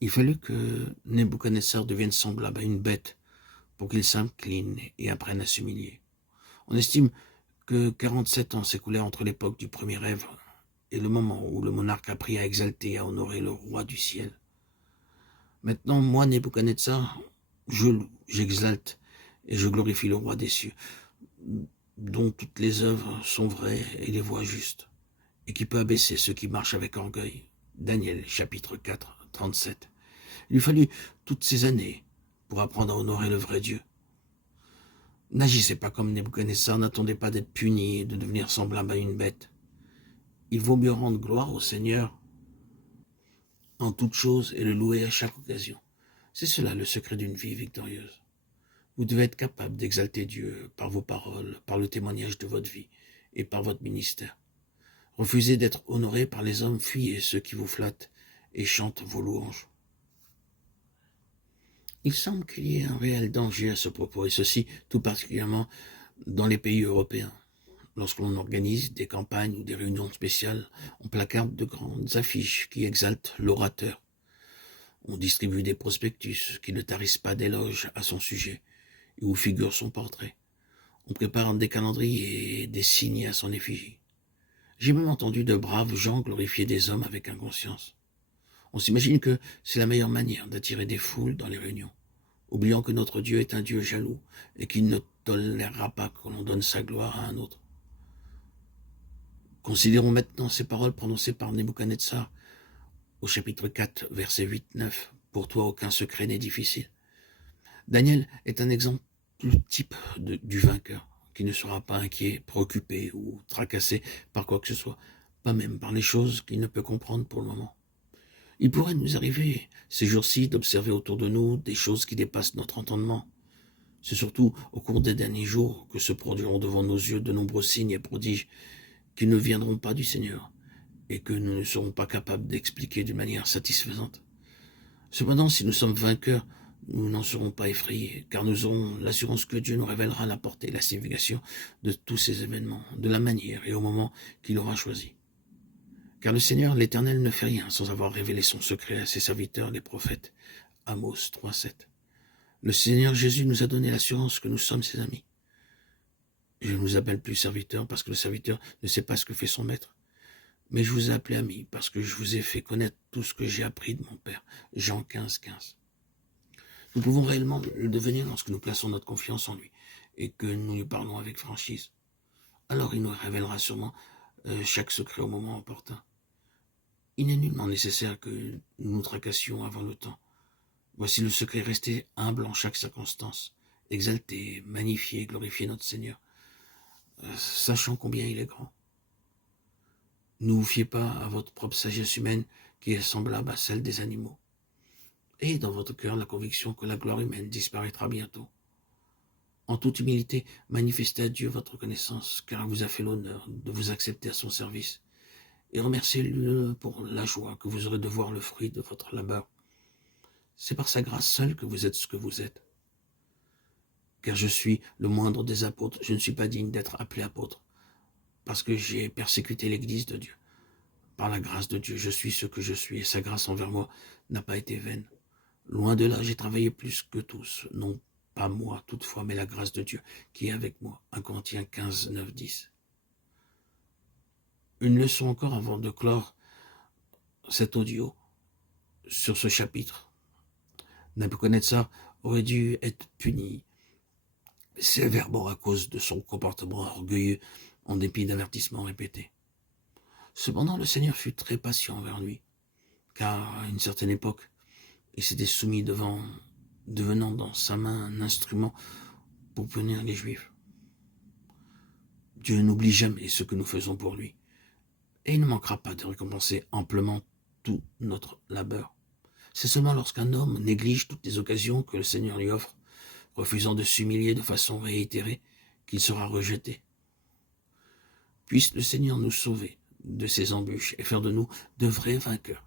Il fallut que Nebuchadnezzar devienne semblable à une bête pour qu'il s'incline et apprenne à s'humilier. On estime que 47 ans s'écoulèrent entre l'époque du premier rêve et le moment où le monarque apprit à exalter et à honorer le roi du ciel. Maintenant, moi, Nebuchadnezzar, je loue, j'exalte et je glorifie le roi des cieux, dont toutes les œuvres sont vraies et les voies justes, et qui peut abaisser ceux qui marchent avec orgueil. Daniel, chapitre 4, 37. Il lui fallut toutes ces années pour apprendre à honorer le vrai Dieu. N'agissez pas comme Nebuchadnezzar, n'attendez pas d'être puni et de devenir semblable à une bête. Il vaut mieux rendre gloire au Seigneur en toutes choses et le louer à chaque occasion. C'est cela le secret d'une vie victorieuse. Vous devez être capable d'exalter Dieu par vos paroles, par le témoignage de votre vie et par votre ministère. Refusez d'être honoré par les hommes, fuyez ceux qui vous flattent et chantent vos louanges. Il semble qu'il y ait un réel danger à ce propos, et ceci tout particulièrement dans les pays européens. Lorsque l'on organise des campagnes ou des réunions spéciales, on placarde de grandes affiches qui exaltent l'orateur. On distribue des prospectus qui ne tarissent pas d'éloges à son sujet et où figure son portrait. On prépare des calendriers et des signes à son effigie. J'ai même entendu de braves gens glorifier des hommes avec inconscience. On s'imagine que c'est la meilleure manière d'attirer des foules dans les réunions, oubliant que notre Dieu est un Dieu jaloux et qu'il ne tolérera pas que l'on donne sa gloire à un autre. Considérons maintenant ces paroles prononcées par Nebuchadnezzar au chapitre 4, versets 8-9. Pour toi, aucun secret n'est difficile. Daniel est un exemple type du vainqueur, qui ne sera pas inquiet, préoccupé ou tracassé par quoi que ce soit, pas même par les choses qu'il ne peut comprendre pour le moment. Il pourrait nous arriver, ces jours-ci, d'observer autour de nous des choses qui dépassent notre entendement. C'est surtout au cours des derniers jours que se produiront devant nos yeux de nombreux signes et prodiges qui ne viendront pas du Seigneur et que nous ne serons pas capables d'expliquer d'une manière satisfaisante. Cependant, si nous sommes vainqueurs, nous n'en serons pas effrayés, car nous aurons l'assurance que Dieu nous révélera la portée et la signification de tous ces événements, de la manière et au moment qu'il aura choisi. Car le Seigneur, l'Éternel, ne fait rien sans avoir révélé son secret à ses serviteurs, les prophètes. Amos 3,7. Le Seigneur Jésus nous a donné l'assurance que nous sommes ses amis. Je ne vous appelle plus serviteur parce que le serviteur ne sait pas ce que fait son maître. Mais je vous ai appelé ami parce que je vous ai fait connaître tout ce que j'ai appris de mon Père. Jean 15, 15. Nous pouvons réellement le devenir lorsque nous plaçons notre confiance en lui et que nous lui parlons avec franchise. Alors il nous révélera sûrement chaque secret au moment opportun. Il n'est nullement nécessaire que nous nous tracassions avant le temps. Voici le secret, rester humble en chaque circonstance, exalter, magnifier, glorifier notre Seigneur, sachant combien il est grand. Ne vous fiez pas à votre propre sagesse humaine qui est semblable à celle des animaux. Ayez dans votre cœur la conviction que la gloire humaine disparaîtra bientôt. En toute humilité, manifestez à Dieu votre reconnaissance, car il vous a fait l'honneur de vous accepter à son service, et remerciez-le pour la joie que vous aurez de voir le fruit de votre labeur. C'est par sa grâce seule que vous êtes ce que vous êtes. Car je suis le moindre des apôtres, je ne suis pas digne d'être appelé apôtre, parce que j'ai persécuté l'Église de Dieu. Par la grâce de Dieu, je suis ce que je suis, et sa grâce envers moi n'a pas été vaine. Loin de là, j'ai travaillé plus que tous, non pas moi toutefois, mais la grâce de Dieu qui est avec moi. 1 Corinthiens 15, 9, 10. Une leçon encore avant de clore cet audio sur ce chapitre. Nebuchadnezzar aurait dû être puni sévèrement à cause de son comportement orgueilleux en dépit d'avertissements répétés. Cependant, le Seigneur fut très patient envers lui, car à une certaine époque, il s'était soumis devenant dans sa main un instrument pour punir les Juifs. Dieu n'oublie jamais ce que nous faisons pour lui, et il ne manquera pas de récompenser amplement tout notre labeur. C'est seulement lorsqu'un homme néglige toutes les occasions que le Seigneur lui offre, refusant de s'humilier de façon réitérée, qu'il sera rejeté. Puisse le Seigneur nous sauver de ces embûches et faire de nous de vrais vainqueurs.